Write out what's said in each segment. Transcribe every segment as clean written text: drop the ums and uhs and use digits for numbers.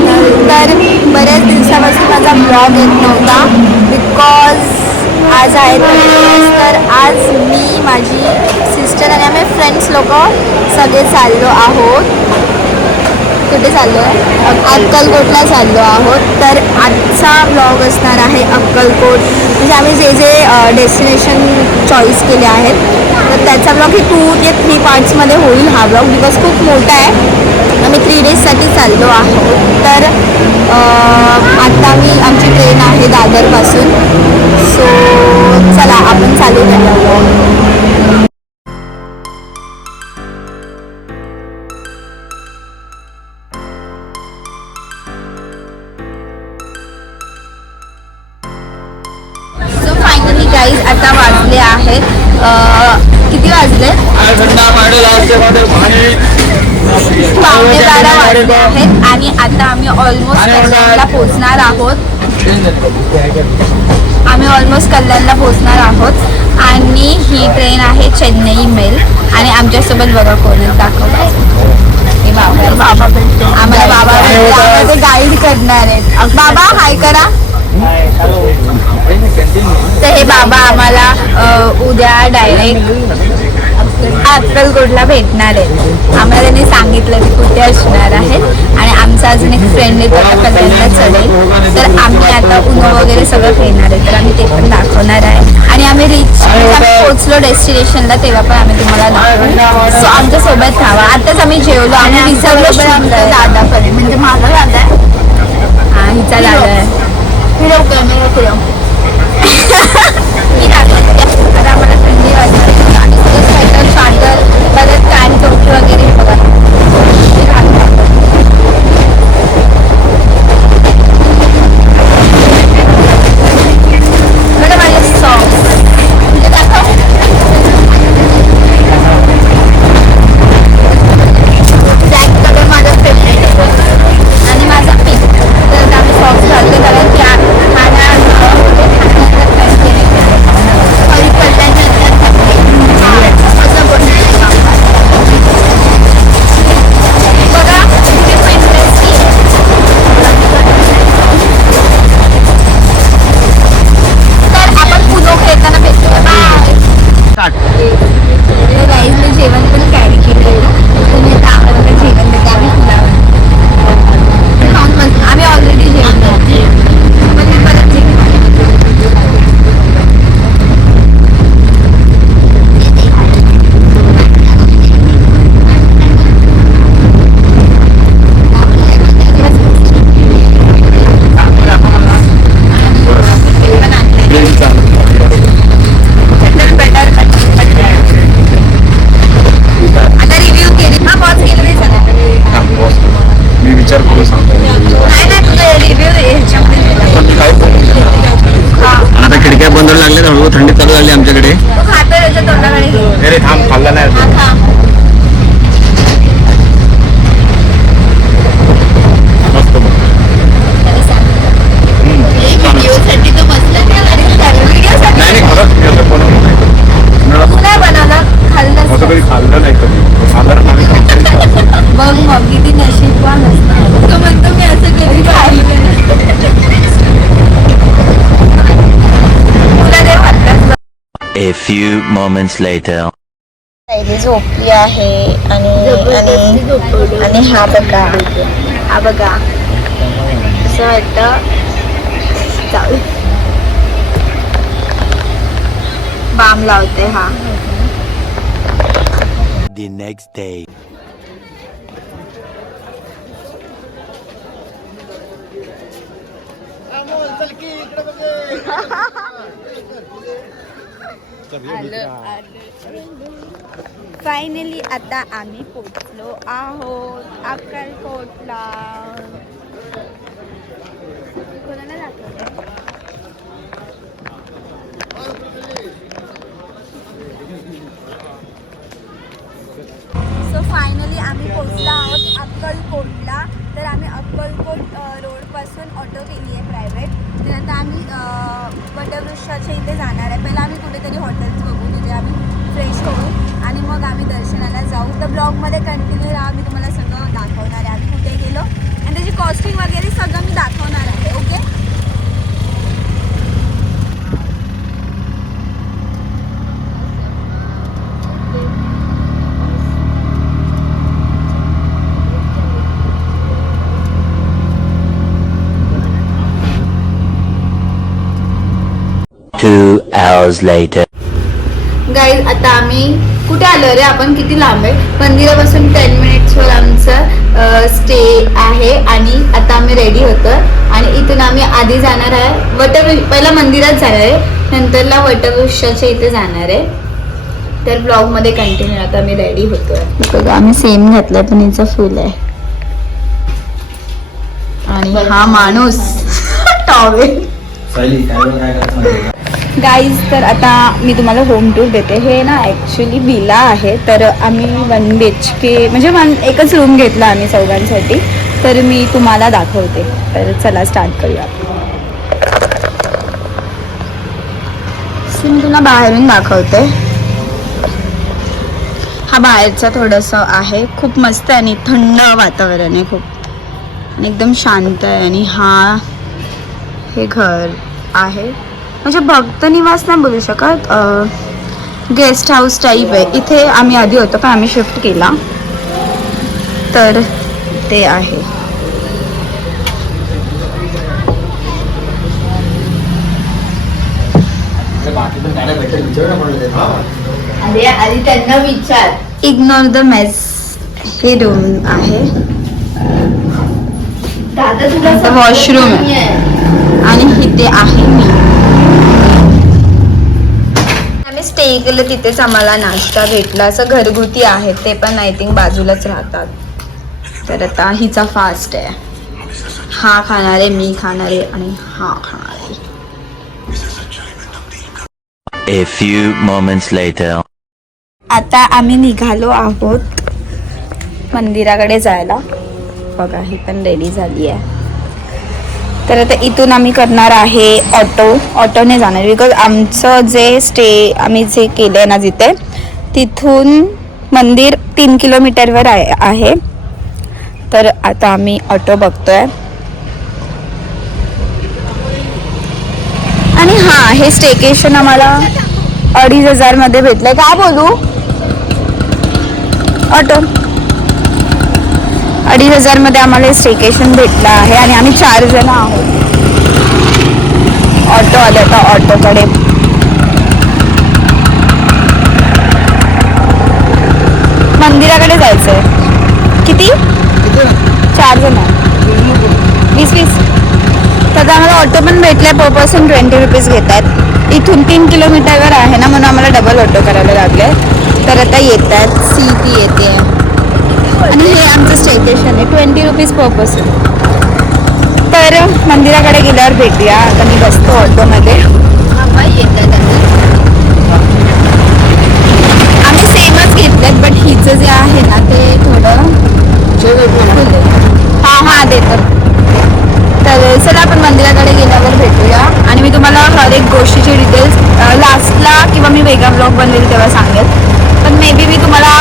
Channel. तर बऱ्याच दिवसापासून माझा ब्लॉग येत नव्हता बिकॉज आज आहे 31. तर आज मी, माझी सिस्टर आणि आम्ही फ्रेंड्स लोक सगळे चाललो आहोत. कुठे चाललो आहे? अक्कलकोटला चाललो आहोत. तर आजचा ब्लॉग असणार आहे अक्कलकोट, म्हणजे आम्ही जे जे डेस्टिनेशन चॉईस केले आहेत तर त्याचा ब्लॉग ही 2 या 3 पार्ट्समध्ये होईल हा ब्लॉग, बिकॉज खूप मोठा आहे. आम्ही 3 डेजसाठी चाललो आहोत. तर आत्ता आमची ट्रेन आहे दादरपासून. सो चला आपण चालू करूया. सो फायनली गाईज आता वाजले आहेत किती वाजले? 11:15 वाजले आहेत आणि आता आम्ही ऑलमोस्ट कल्याणला पोचणार आहोत. आणि ही ट्रेन आहे चेन्नई मेल. आणि आमच्यासोबत बघा कोणी दाखवलं, हे बाबा भेटते आम्हाला. बाबा ते गाईड करणार आहेत. बाबा हाय करा. तर हे बाबा आम्हाला उद्या डायरेक्ट अक्कलकोटला भेटणार आहेत. आम्हाला त्यांनी सांगितलं की कुठे असणार आहेत. आणि आमचा अजून एक फ्रेंड आहे तो आता कल्याणला चढेल. तर आम्ही आता उनो वगैरे सगळं खेळणार आहे, तर आम्ही ते पण दाखवणार आहे. आणि आम्ही पोचलो डेस्टिनेशनला तेव्हा पण आम्ही तुम्हाला दाखवू. सो आमच्या सोबत राहा. आताच आम्ही जेवलो आणि विसरलो दादा पण, म्हणजे माझा दादा आहे. हा हिचा दादा आहे. आता आम्हाला थंडी वाजते आणि सगळं स्वेटर शार्टर परत कान टोपी वगैरे बघा. बघा माझे सॉक्स म्हणजे दाखव. ब्लॅक कलर माझा फेवरेट आहे आणि माझा पिंक. तर आम्ही सॉक्स घालतो कारण की जेवण पण कॅरी केलं. तुम्ही आता आम्हाला जेवण देते, आम्ही फुलावर खाऊन मस्त. आम्ही ऑलरेडी जेवलो पण मी परत थंडी चालू झाली आमच्याकडे. अरे थांब, खाल्ला नाही खाल्लं नाही कधी साधारण. बघ मग किती नशीबवान असतं. तो म्हणतो मी असं कधी खाल्लं. A few moments later. पहिले झोपली आहे आणि हा बघा असं वाटतं जाऊ. बाम लावते हा. The next day. फायनली आता आम्ही पोचलो आहोत अक्कलकोटला. कोणाला दाखवलं? सो फायनली आम्ही पोचलो आहोत अक्कलकोटला. तर आम्ही अक्कलकोट रोडपासून ऑटो केली आहे प्रायव्हेट. तर आता आम्ही वटवृक्षाच्या इथे जाणार आहे. पहिला आम्ही कुठेतरी हॉटेल्स बघू, तिथे आम्ही फ्रेश होऊ आणि मग आम्ही दर्शनाला जाऊ. तर ब्लॉगमध्ये कंटिन्यू राहा, मी तुम्हाला सगळं दाखवणार आहे आम्ही कुठे गेलो आणि त्याची कॉस्टिंग वगैरे 2 hours later. गाईज आता आम्ही कुठे आलो रे आपण, किती लांब आहे, मंदिरापासून 10 मिनिट्सवर आमचं स्टे आहे. आणि आता आम्ही रेडी होतो आणि इथून आम्ही आधी जाणार आहे पहिला मंदिरात जाणार आहे, नंतरला वटवृक्षाच्या इथे जाणार आहे. तर ब्लॉगमध्ये कंटिन्यू. आता आम्ही रेडी होतोय बघा, आम्ही सेम घातलाय पण हिचं फुल आहे. आणि हा माणूस टॉवेल. गाईज तर आता मी तुम्हाला होम टूर देते. हे ना ॲक्च्युली विला आहे, तर आम्ही 1 BHK म्हणजे एकच रूम घेतला आम्ही चौघांसाठी. तर मी तुम्हाला दाखवते. तर चला स्टार्ट करूया. मी तुला बाहेरून दाखवते. हा बाहेरचा थोडंसं आहे, खूप मस्त आहे आणि थंड वातावरण आहे खूप आणि एकदम शांत आहे. आणि हे घर आहे, म्हणजे भक्त निवास नाही बोलू शकत, गेस्ट हाऊस टाईप आहे. इथे आम्ही आधी होतो पण आम्ही शिफ्ट केला, तर ते आहे. आधी त्यांना विचार. इग्नोर द मेस हे रूम आहे. वॉशरूम आहे आणि इथे आहे मी. आम्ही स्टे केलं तिथेच आम्हाला नाश्ता भेटला. असं घरगुती आहे ते पण, आय थिंक बाजूलाच राहतात. तर आता हिचा फास्ट आहे, हा खाणारे, मी खाणारे आणि हा खाणारे. A few moments later. आता आम्ही निघालो आहोत मंदिराकडे जायला. बघा ही पण रेडी झाली आहे. तर आता इथून आम्ही करणार आहे ऑटोने जाणार, बिकॉज आमचं जे स्टे आम्ही जे केलं आहे ना जिथे, तिथून मंदिर 3 किलोमीटरवर आहे. तर आता आम्ही ऑटो बघतोय. आणि हां, हे स्टेकेशन आम्हाला 2,500 मध्ये भेटलंय. काय बोलू, ऑटो 2,500 मध्ये आम्हाला हे स्टेकेशन भेटलं आहे. आणि आम्ही 4 जण आहोत. ऑटो आले आता ऑटोकडे. मंदिराकडे जायचंय. किती? 4 जण, 20-20. तर आम्हाला ऑटो पण भेटलाय. पर पर्सन 20 रुपीज घेतात. इथून 3 किलोमीटरवर आहे ना, म्हणून आम्हाला डबल ऑटो करायला लागले. तर आता येत आहेत, ती येते. आणि हे आमचं स्टेशन आहे, 20 रुपीज पर पर्सन. तर मंदिराकडे गेल्यावर भेटूया. आता मी बसतो ऑटोमध्ये. आम्ही सेमच घेतलेत, बट हिचं जे आहे ना ते थोडं हां देतं. तर चला आपण मंदिराकडे गेल्यावर भेटूया. आणि मी तुम्हाला हर एक गोष्टीची डिटेल्स लास्टला किंवा मी वेगळा ब्लॉग बनवेल तेव्हा सांगेल. पण मे बी मी तुम्हाला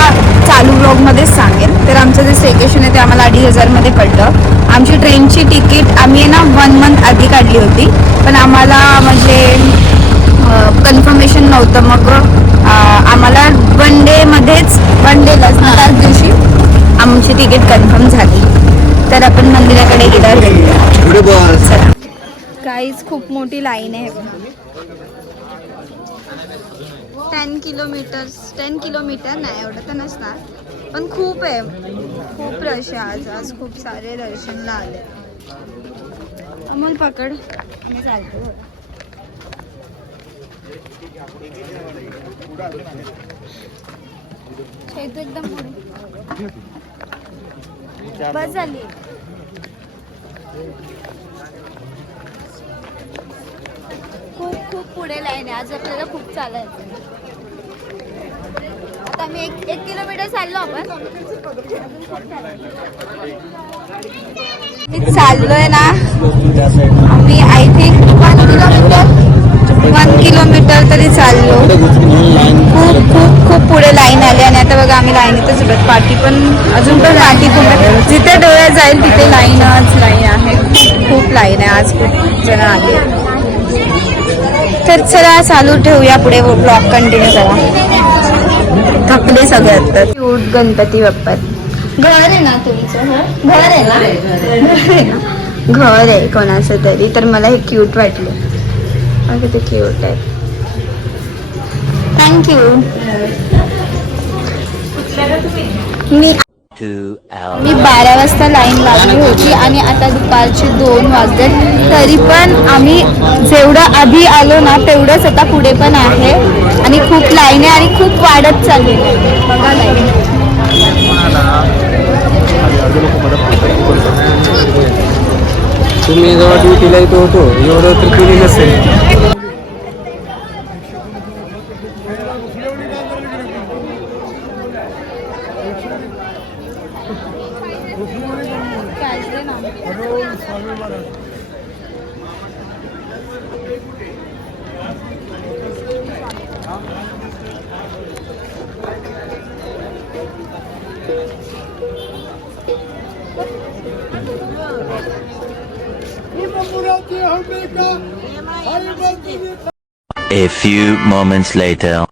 चालू ब्लॉगमध्येच सांगेल. तर आमचं जे स्टेकेशन आहे ते आम्हाला 2,500 मध्ये पडलं. आमची ट्रेनची तिकीट आम्ही ना 1 मंथ आधी काढली होती, पण आम्हाला म्हणजे कन्फर्मेशन नव्हतं. मग आम्हाला 1 डेलाच त्याच दिवशी आमची तिकीट कन्फर्म झाली. तर आपण मंदिराकडे गेल्यावर भेटूया. चला. काहीच खूप मोठी लाईन आहे. 10 किलोमीटर नाही, एवढं तर नसणार, पण खूप आहे. खूप रश आहे आज खूप सारे दर्शनला आले. अमोल पकड, मी चालतो. एकदम पुढे बस झाली. खूप पुढे लाईन आहे. आज आपल्याला खूप चालायचं. आता आम्ही 1 किलोमीटर चाललो. आपण चाललोय ना आम्ही, आय थिंक 1 किलोमीटर तरी चाललो. खूप पुढे लाईन आली. आणि आता बघा आम्ही लाईनीतच उभे. पाठी पण अजून पण पाठी खूप, जिथे डोळ्या जाईल तिथे लाईन आहे. खूप लाईन आहे. आज खूप जण आले. तर चला चालू ठेवूया, पुढे ब्लॉग कंटिन्यू करा. थकले सगळ्यात. तर क्यूट गणपती बाप्पा. घर आहे ना तुमचं? घर आहे ना, घर आहे कोणाचं तरी. तर मला हे क्यूट वाटलं. किती क्यूट आहे. थँक्यू. मी 2 hours. 12 वाजता लाईन लागली होती आणि आता दुपारचे 2 वाजलेत. तरी पण आम्ही जेवढं आधी आलो ना तेवढंच आता पुढे पण आहे आणि खूप लाईन आहे आणि खूप वाढत चाललेली आहे. बघा लाईन. तुम्ही जेव्हा ड्युटीला येतो होतो एवढं तर केली नसेल. A few moments later.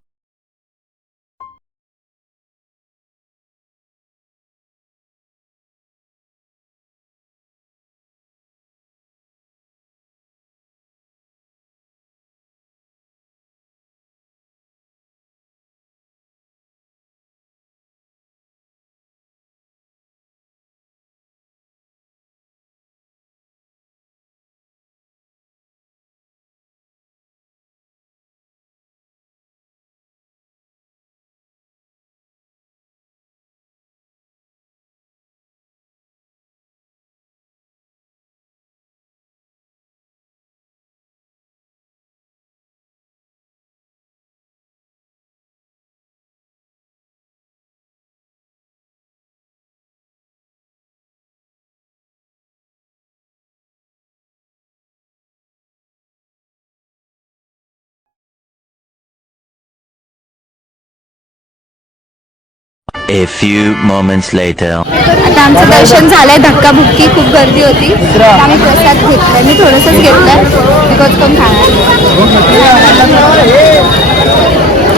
A few moments later. आता आमचं दर्शन झालंय. धक्काबुक्की खूप गर्दी होती. आम्ही प्रसाद घेतलाय. मी थोडंसंच घेतलंय बिकॉज कोण खाणार.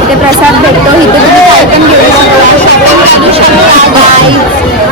ते प्रसाद भेटतो इथे तुम्ही काय पण घेऊ शकता.